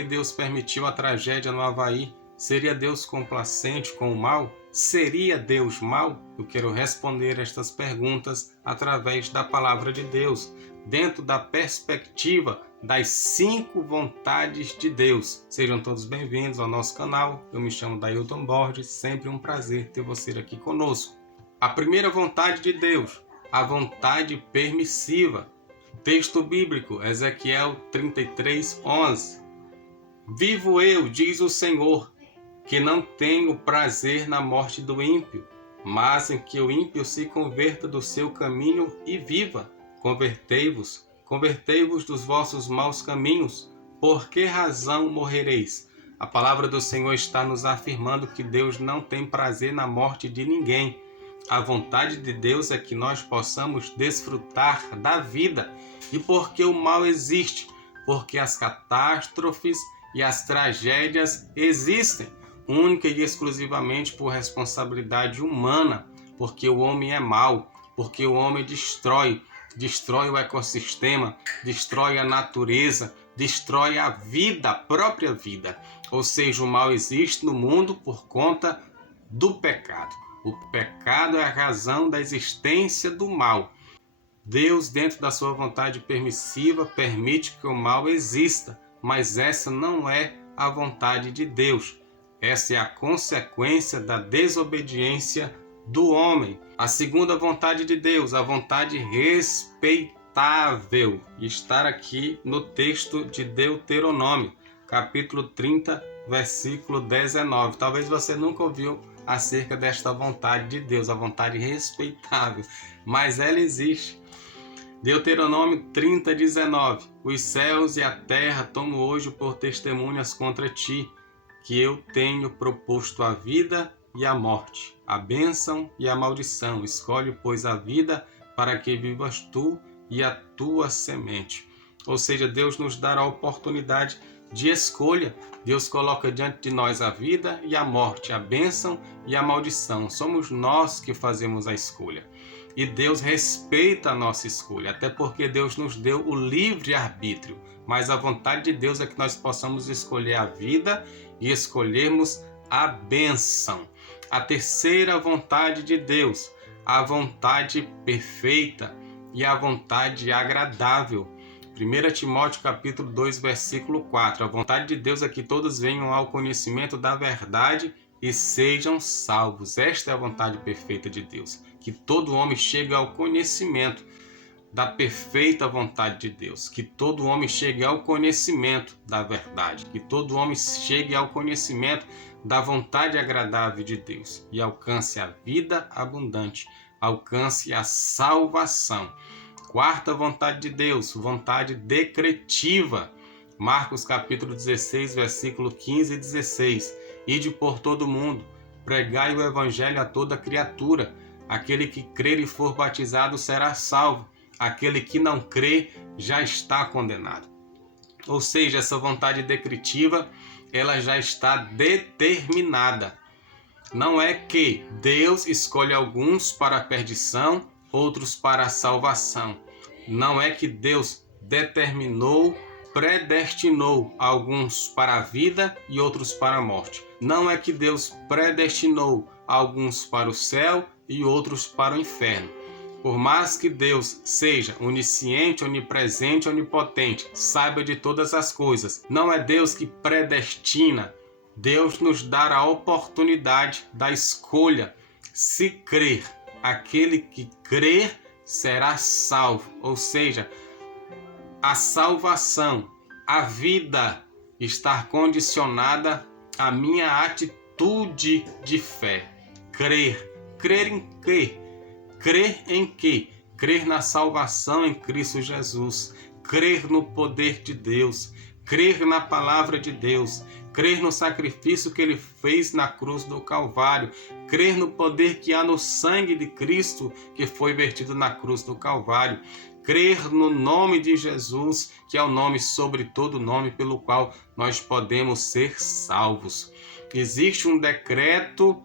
porque Deus permitiu a tragédia no Havaí, seria Deus complacente com o mal? Seria Deus mau? Eu quero responder estas perguntas através da palavra de Deus, dentro da perspectiva das 5 vontades de Deus. Sejam todos bem-vindos ao nosso canal. Eu me chamo Dailton Borges, sempre um prazer ter você aqui conosco. A primeira vontade de Deus, a vontade permissiva. Texto bíblico, Ezequiel 33:11. Vivo eu, diz o Senhor, que não tenho prazer na morte do ímpio, mas em que o ímpio se converta do seu caminho e viva. Convertei-vos dos vossos maus caminhos. Por que razão morrereis? A palavra do Senhor está nos afirmando que Deus não tem prazer na morte de ninguém. A vontade de Deus é que nós possamos desfrutar da vida. E por que o mal existe? Porque as catástrofes e as tragédias existem, única e exclusivamente por responsabilidade humana, porque o homem é mau, porque o homem destrói o ecossistema, destrói a natureza, destrói a vida, a própria vida. Ou seja, o mal existe no mundo por conta do pecado. O pecado é a razão da existência do mal. Deus, dentro da sua vontade permissiva, permite que o mal exista, mas essa não é a vontade de Deus. Essa é a consequência da desobediência do homem. A segunda vontade de Deus, a vontade respeitável, está aqui no texto de Deuteronômio, capítulo 30, versículo 19. Talvez você nunca ouviu acerca desta vontade de Deus, a vontade respeitável, mas ela existe. Deuteronômio 30, 19. Os céus e a terra tomo hoje por testemunhas contra ti, que eu tenho proposto a vida e a morte, a bênção e a maldição. Escolhe, pois, a vida para que vivas tu e a tua semente. Ou seja, Deus nos dá a oportunidade de escolha. Deus coloca diante de nós a vida e a morte, a bênção e a maldição. Somos nós que fazemos a escolha. E Deus respeita a nossa escolha, até porque Deus nos deu o livre-arbítrio. Mas a vontade de Deus é que nós possamos escolher a vida e escolhermos a bênção. A terceira vontade de Deus, a vontade perfeita e a vontade agradável. 1 Timóteo capítulo 2, versículo 4. A vontade de Deus é que todos venham ao conhecimento da verdade e sejam salvos. Esta é a vontade perfeita de Deus. Que todo homem chegue ao conhecimento da perfeita vontade de Deus. Que todo homem chegue ao conhecimento da verdade. Que todo homem chegue ao conhecimento da vontade agradável de Deus. E alcance a vida abundante. Alcance a salvação. Quarta vontade de Deus, vontade decretiva. Marcos capítulo 16, versículo 15 e 16. Ide por todo mundo, pregai o evangelho a toda criatura. Aquele que crer e for batizado será salvo. Aquele que não crê já está condenado. Ou seja, essa vontade decretiva, ela já está determinada. Não é que Deus escolhe alguns para a perdição, outros para a salvação. Não é que Deus predestinou alguns para a vida e outros para a morte. Não é que Deus predestinou alguns para o céu e outros para o inferno. Por mais que Deus seja onisciente, onipresente, onipotente, saiba de todas as coisas, não é Deus que predestina. Deus nos dá a oportunidade da escolha. Se crer, aquele que crer será salvo. Ou seja, a salvação, a vida está condicionada à minha atitude de fé. Crer. Crer em quê? Crer em quê? Crer na salvação em Cristo Jesus. Crer no poder de Deus. Crer na palavra de Deus. Crer no sacrifício que Ele fez na cruz do Calvário. Crer no poder que há no sangue de Cristo que foi vertido na cruz do Calvário. Crer no nome de Jesus, que é o nome sobre todo nome pelo qual nós podemos ser salvos. Existe um decreto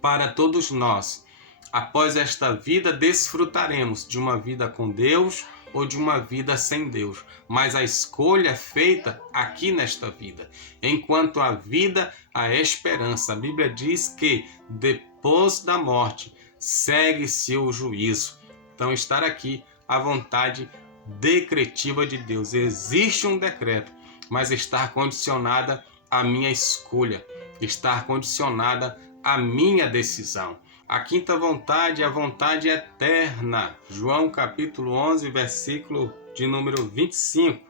para todos nós. Após esta vida, desfrutaremos de uma vida com Deus, ou de uma vida sem Deus, mas a escolha é feita aqui nesta vida. Enquanto a vida, a esperança. A Bíblia diz que depois da morte segue-se o juízo. Então, estar aqui, a vontade decretiva de Deus. Existe um decreto, mas está condicionada à minha escolha, está condicionada à minha decisão. A quinta vontade é a vontade eterna. João capítulo 11, versículo de número 25.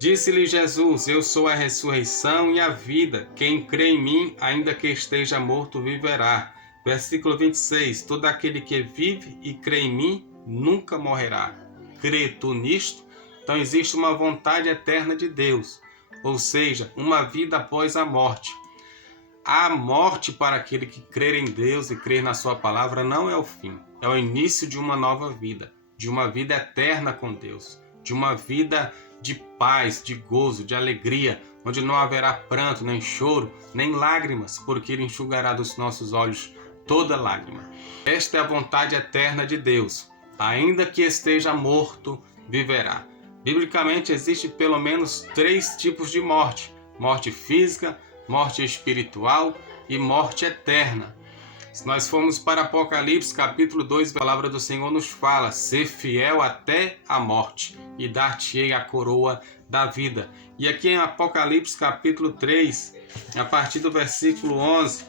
Disse-lhe Jesus: eu sou a ressurreição e a vida. Quem crê em mim, ainda que esteja morto, viverá. Versículo 26. Todo aquele que vive e crê em mim, nunca morrerá. Crê tu nisto? Então existe uma vontade eterna de Deus, ou seja, uma vida após a morte. A morte para aquele que crer em Deus e crer na sua palavra não é o fim, é o início de uma nova vida, de uma vida eterna com Deus, de uma vida de paz, de gozo, de alegria, onde não haverá pranto, nem choro, nem lágrimas, porque Ele enxugará dos nossos olhos toda lágrima. Esta é a vontade eterna de Deus. Ainda que esteja morto, viverá. Biblicamente existe pelo menos 3 tipos de morte: morte física, morte espiritual e morte eterna. Se nós formos para Apocalipse capítulo 2, a palavra do Senhor nos fala: ser fiel até a morte e dar-te-ei a coroa da vida. E aqui em Apocalipse capítulo 3, a partir do versículo 11: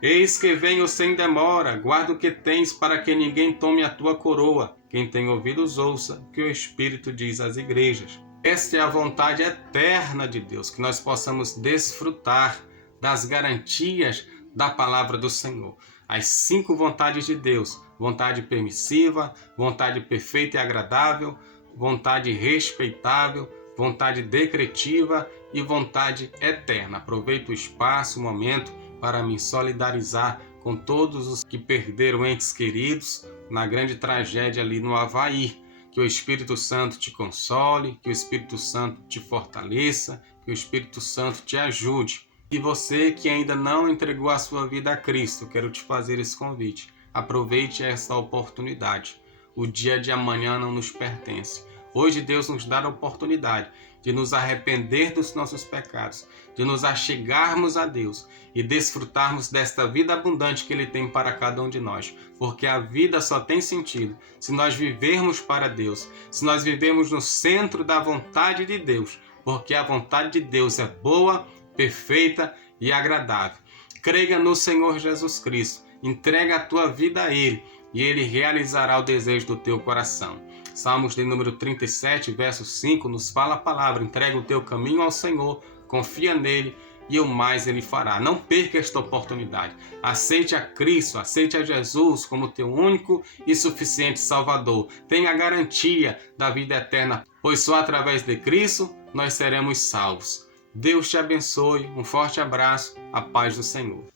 eis que venho sem demora, guarda o que tens para que ninguém tome a tua coroa. Quem tem ouvidos ouça o que o Espírito diz às igrejas. Esta é a vontade eterna de Deus, que nós possamos desfrutar das garantias da palavra do Senhor. As 5 vontades de Deus: vontade permissiva, vontade perfeita e agradável, vontade respeitável, vontade decretiva e vontade eterna. Aproveito o espaço, o momento, para me solidarizar com todos os que perderam entes queridos na grande tragédia ali no Havaí. Que o Espírito Santo te console, que o Espírito Santo te fortaleça, que o Espírito Santo te ajude. E você que ainda não entregou a sua vida a Cristo, eu quero te fazer esse convite. Aproveite essa oportunidade. O dia de amanhã não nos pertence. Hoje Deus nos dá a oportunidade de nos arrepender dos nossos pecados, de nos achegarmos a Deus e desfrutarmos desta vida abundante que Ele tem para cada um de nós. Porque a vida só tem sentido se nós vivermos para Deus, se nós vivermos no centro da vontade de Deus, porque a vontade de Deus é boa, perfeita e agradável. Creia no Senhor Jesus Cristo, entrega a tua vida a Ele e Ele realizará o desejo do teu coração. Salmos de número 37, verso 5, nos fala a palavra: entrega o teu caminho ao Senhor, confia nele e o mais Ele fará. Não perca esta oportunidade. Aceite a Cristo, aceite a Jesus como teu único e suficiente Salvador. Tenha a garantia da vida eterna, pois só através de Cristo nós seremos salvos. Deus te abençoe, um forte abraço, a paz do Senhor.